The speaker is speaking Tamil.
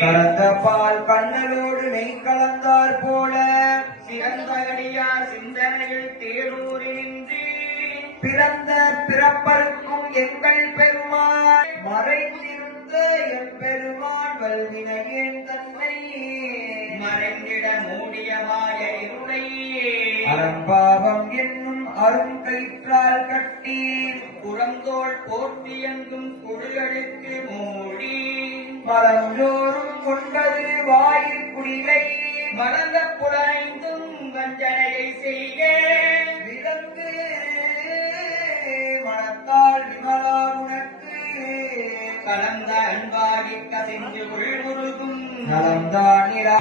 கலந்த பால் கண்ணலோடு நெய் கலந்தார் போல சிறந்த அடியார் சிந்தனையில் தேரூரின்றி பிறந்த பிறப்பருக்கும் எங்கள் பெருமான் மறைந்திருந்த என் பெருமான் வல்வினையேன் தன்னை மறைந்திட மூடிய மாய இருளை அறம்பாவம் என்னும் அரும் கயிற்றால் கட்டி புறந்தோள் போற்றியங்கும் குழுகளுக்கு மூடி மலஞ்சோறும் கொண்டது வாயில் குடிலை மலர்ந்த புலனைந்தும் வஞ்சனையை செய்க விலங்கு மனத்தால் விமலா உனக்கு கலந்த அன்பாகி கசிந்து உள்முருகும் நலம்தான் நிலா